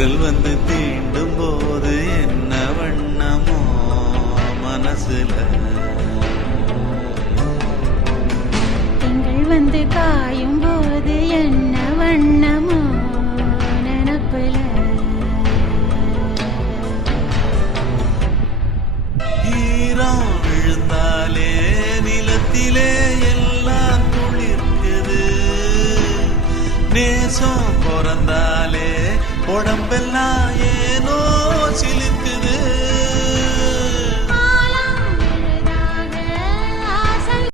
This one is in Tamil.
தென்றல் வந்து தீண்டும் போது என்ன வண்ணமோ மனசுல, திங்கள் வந்து காயும் போது என்ன வண்ணமோ நினப்புல. ஈரம் விழுந்தாலே நிலத்திலே எல்லாம் துளிர்க்குது, நேசம் பிறந்தாலே உடம்பெல்லாம் ஏனோ சிலு